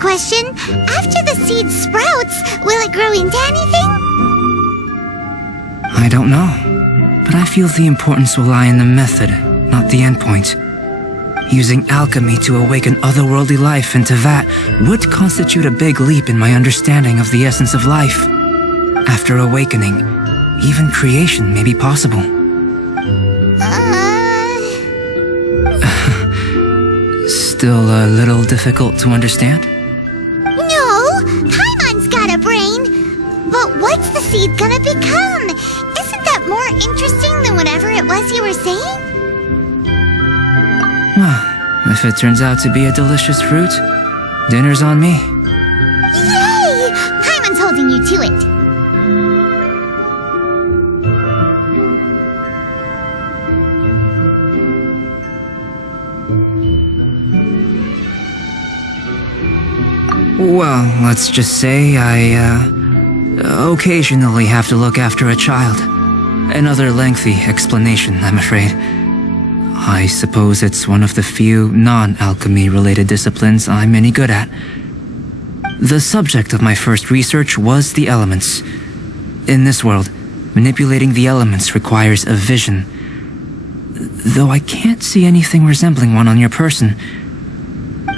Question, after the seed sprouts, will it grow into anything? I don't know, but I feel the importance will lie in the method, not the endpoint. Using alchemy to awaken otherworldly life into that would constitute a big leap in my understanding of the essence of life. After awakening, even creation may be possible. Still a little difficult to understand? But what's the seed gonna become? Isn't that more interesting than whatever it was you were saying? Well, if it turns out to be a delicious fruit, dinner's on me. Yay! Paimon's holding you to it. Well, let's just say I, occasionally have to look after a child. Another lengthy explanation, I'm afraid. I suppose it's one of the few non-alchemy related disciplines I'm any good at. The subject of my first research was the elements. In this world, manipulating the elements requires a vision. Though I can't see anything resembling one on your person,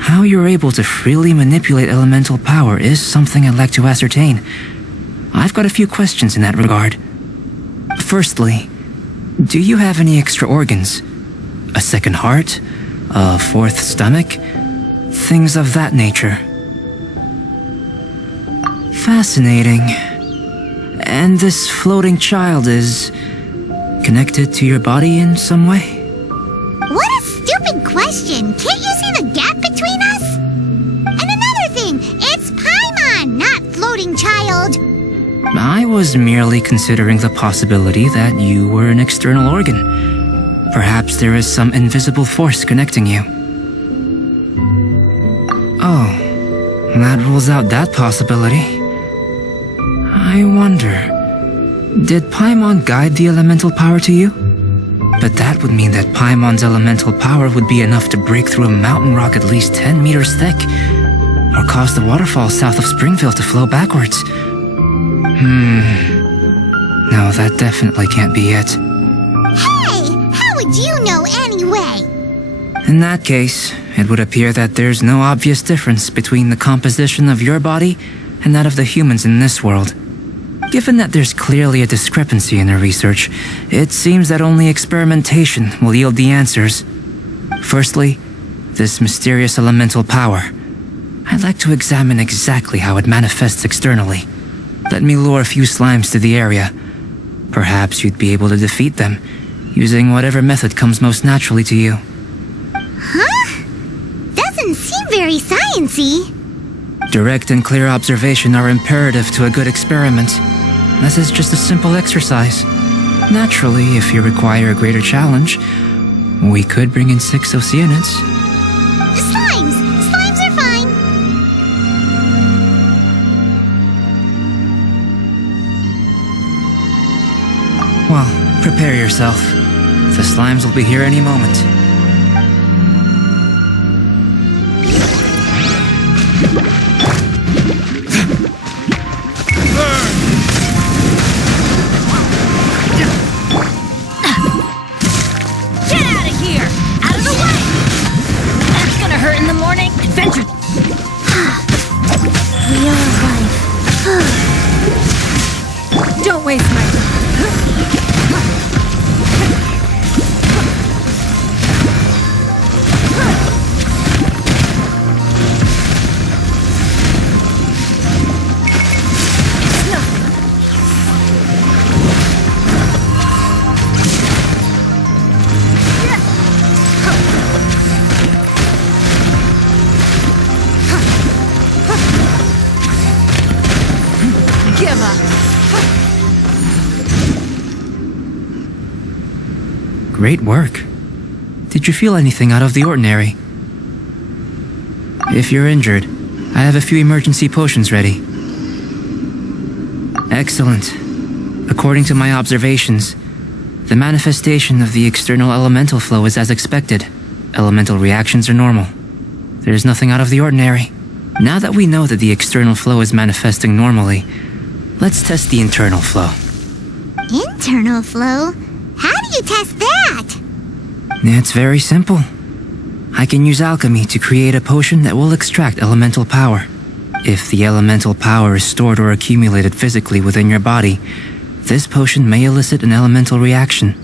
how you're able to freely manipulate elemental power is something I'd like to ascertain. I've got a few questions in that regard. Firstly, do you have any extra organs? A second heart? A fourth stomach? Things of that nature. Fascinating. And this floating child is connected to your body in some way? What a stupid question! Can't you see the gap between us? And another thing, it's Paimon, not floating child. I was merely considering the possibility that you were an external organ. Perhaps there is some invisible force connecting you. Oh, that rules out that possibility. I wonder, did Paimon guide the elemental power to you? But that would mean that Paimon's elemental power would be enough to break through a mountain rock at least 10 meters thick, or cause the waterfall south of Springfield to flow backwards. No, that definitely can't be it. Hey, how would you know anyway? In that case, it would appear that there's no obvious difference between the composition of your body and that of the humans in this world. Given that there's clearly a discrepancy in our research, it seems that only experimentation will yield the answers. Firstly, this mysterious elemental power. I'd like to examine exactly how it manifests externally. Let me lure a few slimes to the area. Perhaps you'd be able to defeat them, using whatever method comes most naturally to you. Huh? Doesn't seem very sciencey. Direct and clear observation are imperative to a good experiment. This is just a simple exercise. Naturally, if you require a greater challenge, we could bring in 6 Oceanids. Slimes! Slimes are fine! Well, prepare yourself. The slimes will be here any moment. Don't waste my time. Give up. Great work. Did you feel anything out of the ordinary? If you're injured, I have a few emergency potions ready. Excellent. According to my observations, the manifestation of the external elemental flow is as expected. Elemental reactions are normal. There's nothing out of the ordinary. Now that we know that the external flow is manifesting normally, let's test the internal flow. Internal flow? How do you test that? It's very simple. I can use alchemy to create a potion that will extract elemental power. If the elemental power is stored or accumulated physically within your body, this potion may elicit an elemental reaction.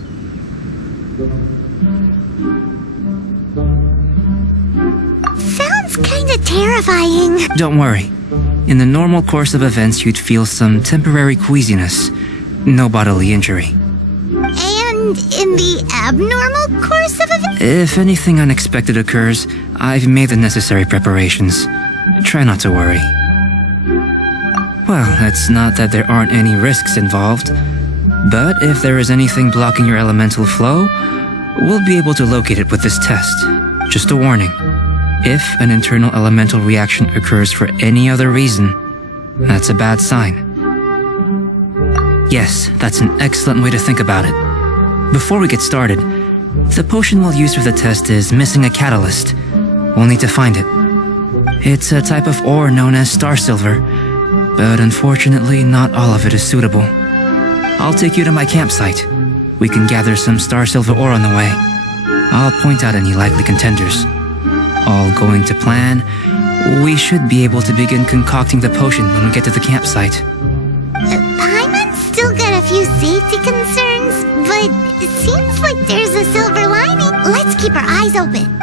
Sounds kinda terrifying. Don't worry. In the normal course of events, you'd feel some temporary queasiness. No bodily injury. And in the abnormal course of events? If anything unexpected occurs, I've made the necessary preparations. Try not to worry. Well, it's not that there aren't any risks involved, but if there is anything blocking your elemental flow, we'll be able to locate it with this test. Just a warning. If an internal elemental reaction occurs for any other reason, that's a bad sign. Yes, that's an excellent way to think about it. Before we get started, the potion we'll use for the test is missing a catalyst. We'll need to find it. It's a type of ore known as star silver, but unfortunately not all of it is suitable. I'll take you to my campsite. We can gather some star silver ore on the way. I'll point out any likely contenders. All going to plan, we should be able to begin concocting the potion when we get to the campsite. Paimon's still got a few safety concerns, but it seems like there's a silver lining. Let's keep our eyes open.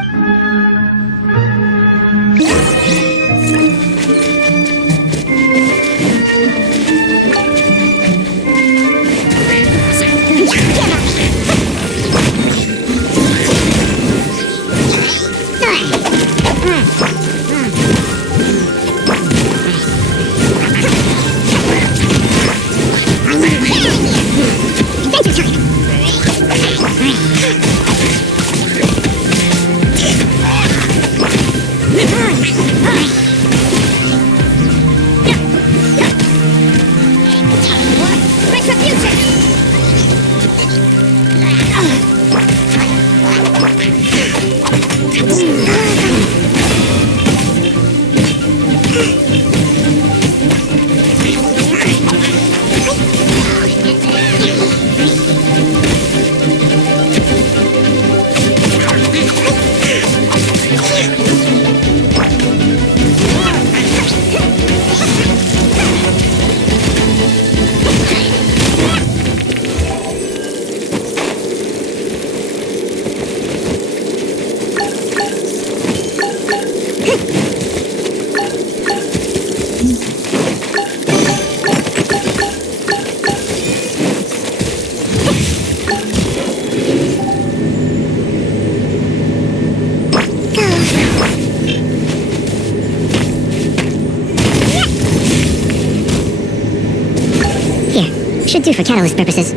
Should do for catalyst purposes.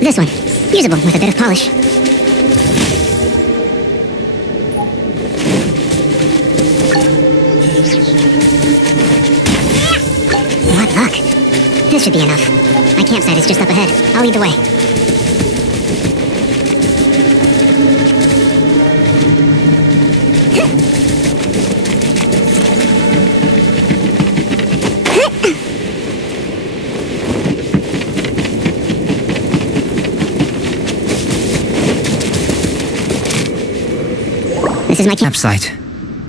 This one. Usable with a bit of polish. What luck. This should be enough. My campsite is just up ahead. I'll lead the way. This is my campsite.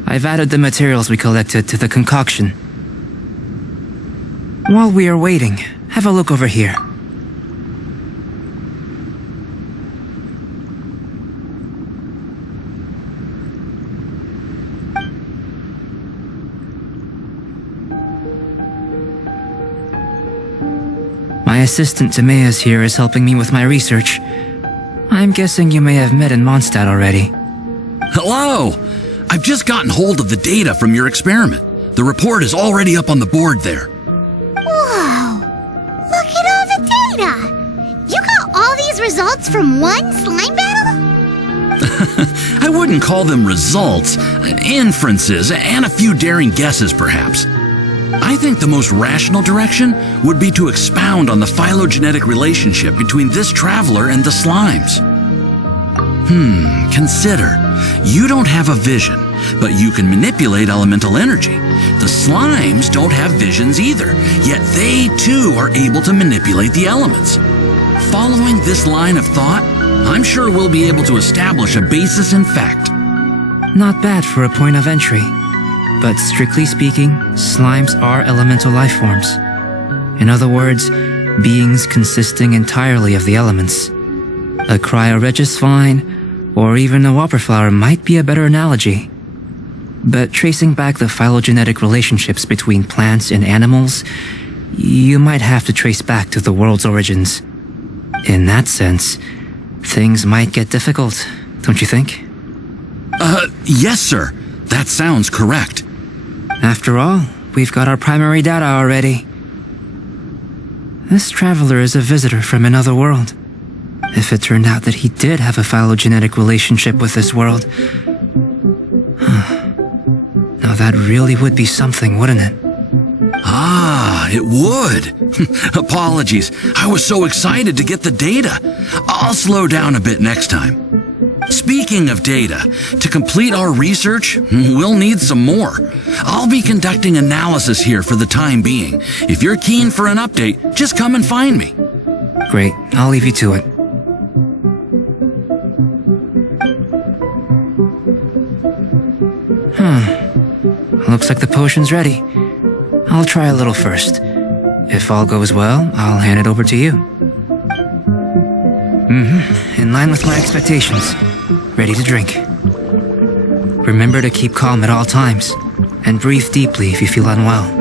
I've added the materials we collected to the concoction. While we are waiting, have a look over here. My assistant Timaeus here is helping me with my research. I'm guessing you may have met in Mondstadt already. Hello! I've just gotten hold of the data from your experiment. The report is already up on the board there. Whoa! Look at all the data! You got all these results from one slime battle? I wouldn't call them results, inferences, and a few daring guesses perhaps. I think the most rational direction would be to expound on the phylogenetic relationship between this traveler and the slimes. Consider. You don't have a vision, but you can manipulate elemental energy. The slimes don't have visions either, yet they too are able to manipulate the elements. Following this line of thought, I'm sure we'll be able to establish a basis in fact. Not bad for a point of entry. But strictly speaking, slimes are elemental life forms. In other words, beings consisting entirely of the elements. A cryoregis vine, or even a whopper flower might be a better analogy. But tracing back the phylogenetic relationships between plants and animals, you might have to trace back to the world's origins. In that sense, things might get difficult, don't you think? Yes, sir. That sounds correct. After all, we've got our primary data already. This traveler is a visitor from another world. If it turned out that he did have a phylogenetic relationship with this world, now that really would be something, wouldn't it? Ah, it would. Apologies. I was so excited to get the data. I'll slow down a bit next time. Speaking of data, to complete our research, we'll need some more. I'll be conducting analysis here for the time being. If you're keen for an update, just come and find me. Great, I'll leave you to it. Looks like the potion's ready. I'll try a little first. If all goes well, I'll hand it over to you. In line with my expectations. Ready to drink. Remember to keep calm at all times, and breathe deeply if you feel unwell.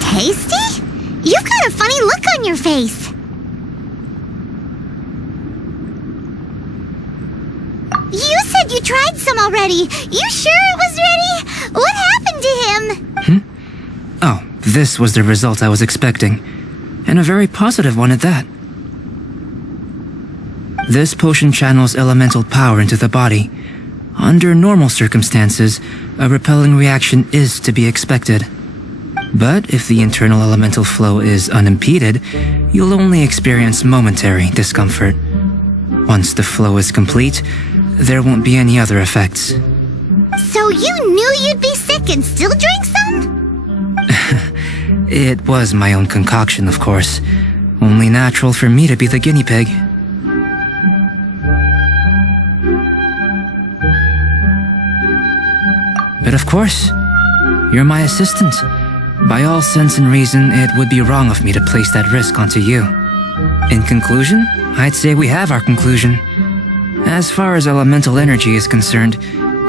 Tasty? You've got a funny look on your face. You said you tried some already. You sure it was ready? What happened to him? Oh, this was the result I was expecting. And a very positive one at that. This potion channels elemental power into the body. Under normal circumstances, a repelling reaction is to be expected. But if the internal elemental flow is unimpeded, you'll only experience momentary discomfort. Once the flow is complete, there won't be any other effects. So you knew you'd be sick and still drank some? It was my own concoction, of course. Only natural for me to be the guinea pig. But of course, you're my assistant. By all sense and reason, it would be wrong of me to place that risk onto you. In conclusion, I'd say we have our conclusion. As far as elemental energy is concerned,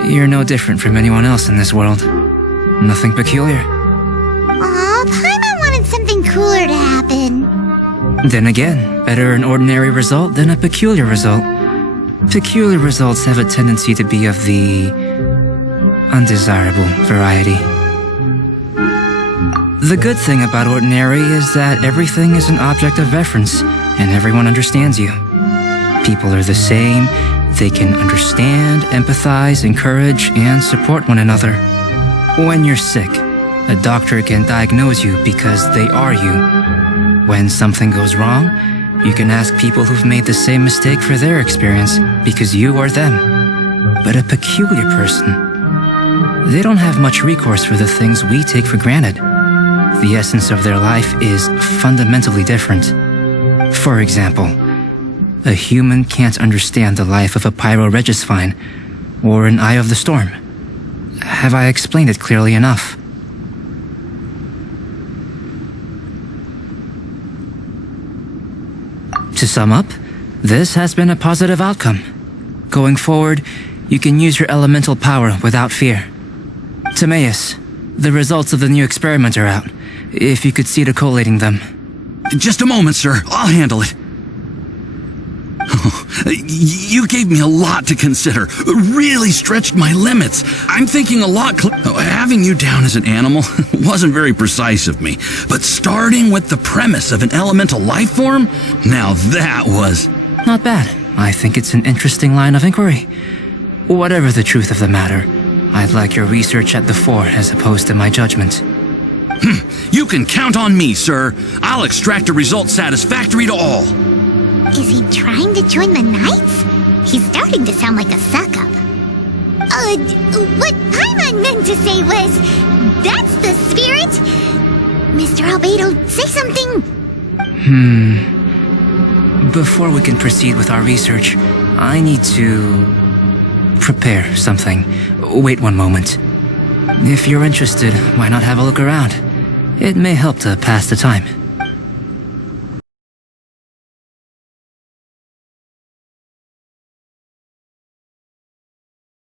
you're no different from anyone else in this world. Nothing peculiar. Aw, Paimon wanted something cooler to happen. Then again, better an ordinary result than a peculiar result. Peculiar results have a tendency to be of the undesirable variety. The good thing about ordinary is that everything is an object of reference, and everyone understands you. People are the same, they can understand, empathize, encourage, and support one another. When you're sick, a doctor can diagnose you because they are you. When something goes wrong, you can ask people who've made the same mistake for their experience because you are them. But a peculiar person, they don't have much recourse for the things we take for granted. The essence of their life is fundamentally different. For example, a human can't understand the life of a pyroregisvine or an eye of the storm. Have I explained it clearly enough? To sum up, this has been a positive outcome. Going forward, you can use your elemental power without fear. Timaeus, the results of the new experiment are out. If you could see to collating them. Just a moment, sir. I'll handle it. You gave me a lot to consider. Really stretched my limits. I'm thinking a lot. Having you down as an animal wasn't very precise of me. But starting with the premise of an elemental life form? Now that was... Not bad. I think it's an interesting line of inquiry. Whatever the truth of the matter, I'd like your research at the fore as opposed to my judgment. You can count on me, sir. I'll extract a result satisfactory to all. Is he trying to join the Knights? He's starting to sound like a suck-up. What Paimon meant to say was, that's the spirit! Mr. Albedo, say something! Before we can proceed with our research, I need to... prepare something. Wait one moment. If you're interested, why not have a look around? It may help to pass the time.